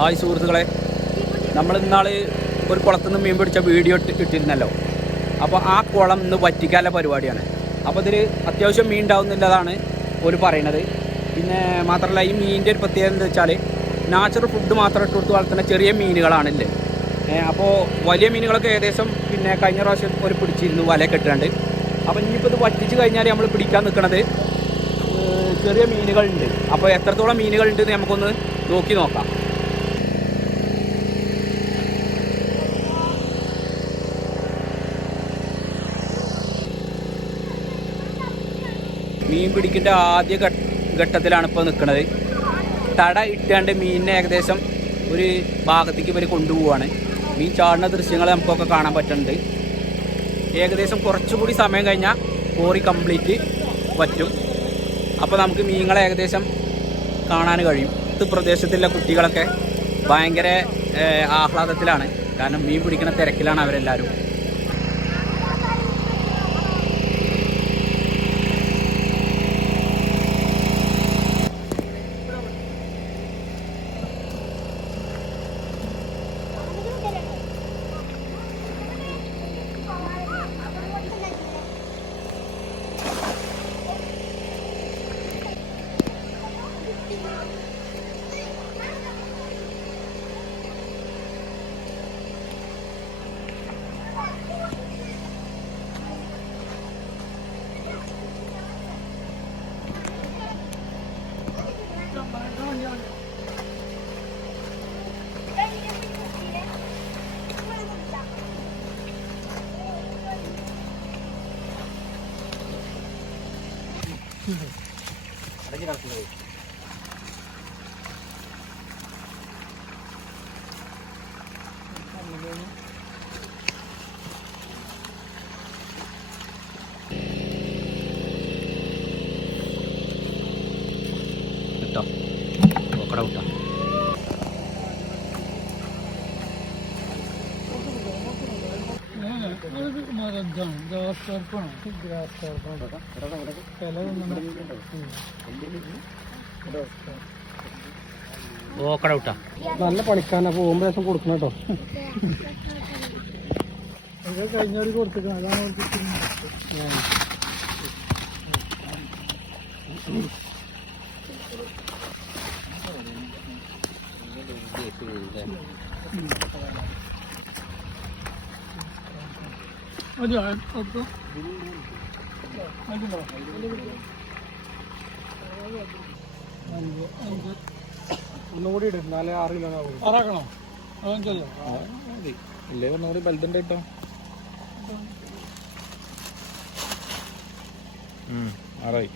Hi സുഹൃത്തുക്കളെ, നമ്മൾ ഇന്നാൾ ഒരു കുളത്തുനിന്ന് മീൻ പിടിച്ച വീഡിയോ ഇട്ടിരുന്നല്ലോ. അപ്പോൾ ആ കുളം ഇന്ന് വറ്റിക്കാനുള്ള പരിപാടിയാണ്. അപ്പോൾ ഇതിൽ അത്യാവശ്യം മീൻ ഉണ്ടാവുന്നില്ലതാണ് ഒരു പറയണത്. പിന്നെ മാത്രമല്ല, ഈ മീനിൻ്റെ ഒരു പ്രത്യേകത എന്താ വെച്ചാൽ നാച്ചുറൽ ഫുഡ് മാത്രം ഇട്ട് കൊടുത്ത് വളർത്തുന്ന ചെറിയ മീനുകളാണല്ലേ. അപ്പോൾ വലിയ മീനുകളൊക്കെ ഏകദേശം പിന്നെ കഴിഞ്ഞ പ്രാവശ്യം ഒരു പിടിച്ചിരുന്നു വലയൊക്കെ ഇട്ടുകൊണ്ട്. അപ്പോൾ ഇനിയിപ്പോൾ ഇത് വറ്റിച്ച് കഴിഞ്ഞാൽ നമ്മൾ പിടിക്കാൻ നിൽക്കുന്നത് ചെറിയ മീനുകളുണ്ട്. അപ്പോൾ എത്രത്തോളം മീനുകളുണ്ടെന്ന് നമുക്കൊന്ന് നോക്കി നോക്കാം. മീൻ പിടിക്കേണ്ട ആദ്യ ഘട്ടത്തിലാണ് ഇപ്പോൾ നിൽക്കുന്നത്. തട ഇട്ടാണ്ട് മീനിനെ ഏകദേശം ഒരു ഭാഗത്തേക്ക് ഇവർ കൊണ്ടുപോവാണ്. മീൻ ചാടുന്ന ദൃശ്യങ്ങൾ നമുക്കൊക്കെ കാണാൻ പറ്റുന്നുണ്ട്. ഏകദേശം കുറച്ചുകൂടി സമയം കഴിഞ്ഞാൽ കോറി കംപ്ലീറ്റ് പറ്റും. അപ്പോൾ നമുക്ക് മീനുകളെ ഏകദേശം കാണാൻ കഴിയും. ഇത് പ്രദേശത്തുള്ള കുട്ടികളൊക്കെ ഭയങ്കര ആഹ്ലാദത്തിലാണ്. കാരണം മീൻ പിടിക്കുന്ന തിരക്കിലാണ് അവരെല്ലാവരും. അടങ്ങി നടക്കുന്നത് കേട്ടോ. നോക്കട വിട്ടോ. ഓക്കട വിട്ടാ നല്ല പണിക്കാരനാ. പോകുമ്പോ ദിവസം കൊടുക്കണം കേട്ടോ. കഴിഞ്ഞവർക്ക് കൊടുത്തേക്കണം. അതാണ് ഒന്നുകൂടി ഇടും. 4-6 കിലോ ആറാക്കണോ? ഇല്ലേ ഒന്നുകൂടി ബൽദുണ്ട് കേട്ടോ. 6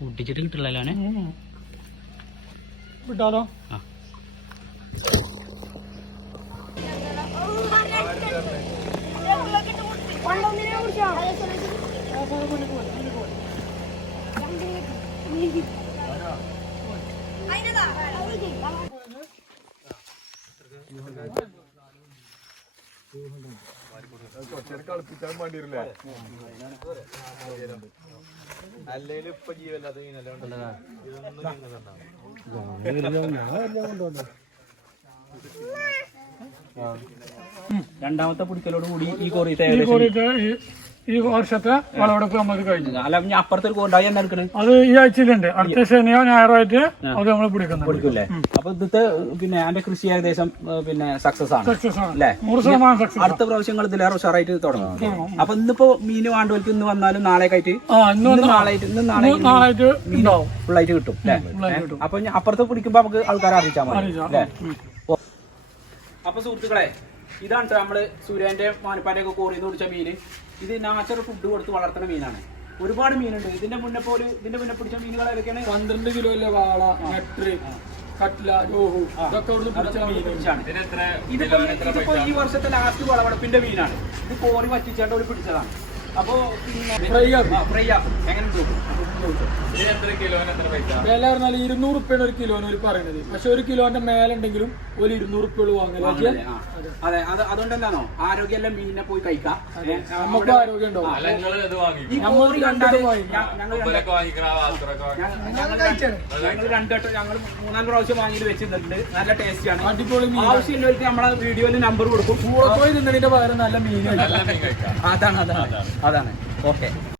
പൊട്ടിച്ചിട്ട് കിട്ടില്ലല്ലോ. വിട്ടാലോ? കളിപ്പിച്ചാൽ വേണ്ടിയില്ലേ? അല്ലേലും ഇപ്പൊ ജീവല്ലാത്ത മീനല്ല. രണ്ടാമത്തെ പിടിക്കലോട് കൂടി ഈ കോറി ഈ വർഷത്തെ വളവെടുപ്പ് നമുക്ക് കഴിഞ്ഞു. അല്ല, അപ്പുറത്തൊരു കോണ്ടായി എന്നാ എടുക്കണേ? അത് ഈ ആഴ്ചയിലുണ്ട്. അടുത്ത ശനിയോ ഞായറോ ആയിട്ട് അത് നമ്മൾ പിടിക്കൂല്ലേ? അപ്പൊ ഇന്നത്തെ പിന്നെ എന്റെ കൃഷി ഏകദേശം പിന്നെ സക്സസ് ആണ് അല്ലേ? 100% സക്സസ്. അടുത്ത പ്രാവശ്യങ്ങൾ ഇതിലേറെ ഉഷാറായിട്ട് തുടങ്ങും. അപ്പൊ ഇന്നിപ്പോ മീന് വേണ്ടവർക്ക് ഇന്ന് വന്നാലും നാളെ ആയിട്ട് നാളായിട്ട് ഫുള്ളായിട്ട് കിട്ടും അല്ലേ? അപ്പൊ അപ്പുറത്ത് പിടിക്കുമ്പോ നമുക്ക് ആൾക്കാരെ അറിയിച്ചാൽ മതി അല്ലേ? അപ്പൊ സുഹൃത്തുക്കളെ, ഇതാണ് നമ്മള് സൂര്യന്റെ മാനപ്പാന്റെ ഒക്കെ കോറിന്ന് പിടിച്ച മീന്. ഇത് നാച്ചുറൽ ഫുഡ് കൊടുത്ത് വളർത്തുന്ന മീനാണ്. ഒരുപാട് മീനുണ്ട്. ഇതിന്റെ മുന്നേ പിടിച്ച മീനുകൾ ഏതൊക്കെയാണ്? 12 കിലോ വാള, നെട്രി, കട്ല, രോഹു, ഇതൊക്കെ ഇതിപ്പോ ഈ വർഷത്തെ ലാസ്റ്റ് വിളവെടുപ്പിന്റെ മീനാണ്. ഇത് കോറി വറ്റിച്ചാണ്ട് ഒരു പിടിച്ചതാണ്. അപ്പൊ ഫ്രൈ ആക്കും ഫ്രൈ ആക്കും എങ്ങനെ വില പറഞ്ഞാൽ 200 റുപ്യാണ് ഒരു കിലോന് ഒരു പറയുന്നത്. പക്ഷെ ഒരു കിലോന്റെ മേലുണ്ടെങ്കിലും ഒരു 200 റുപ്യ വാങ്ങല്. അതെ അതുകൊണ്ട് എന്താണോ ആരോഗ്യമെല്ലാം മീനിനെ പോയി കഴിക്കാം. നമുക്ക് ആരോഗ്യം ഉണ്ടാവും. ഞങ്ങൾ 3-4 പ്രാവശ്യം വാങ്ങിയിട്ട് വെച്ചിട്ടുണ്ട്. നല്ല ടേസ്റ്റ് ആണ്. അടിപൊളി മീൻ. ആവശ്യമുള്ളവർക്ക് നമ്മളെ വീഡിയോയിൽ നമ്പർ കൊടുക്കും. പോയി നിന്നതിന്റെ പകരം നല്ല മീൻ. അതാണ് ഓക്കെ.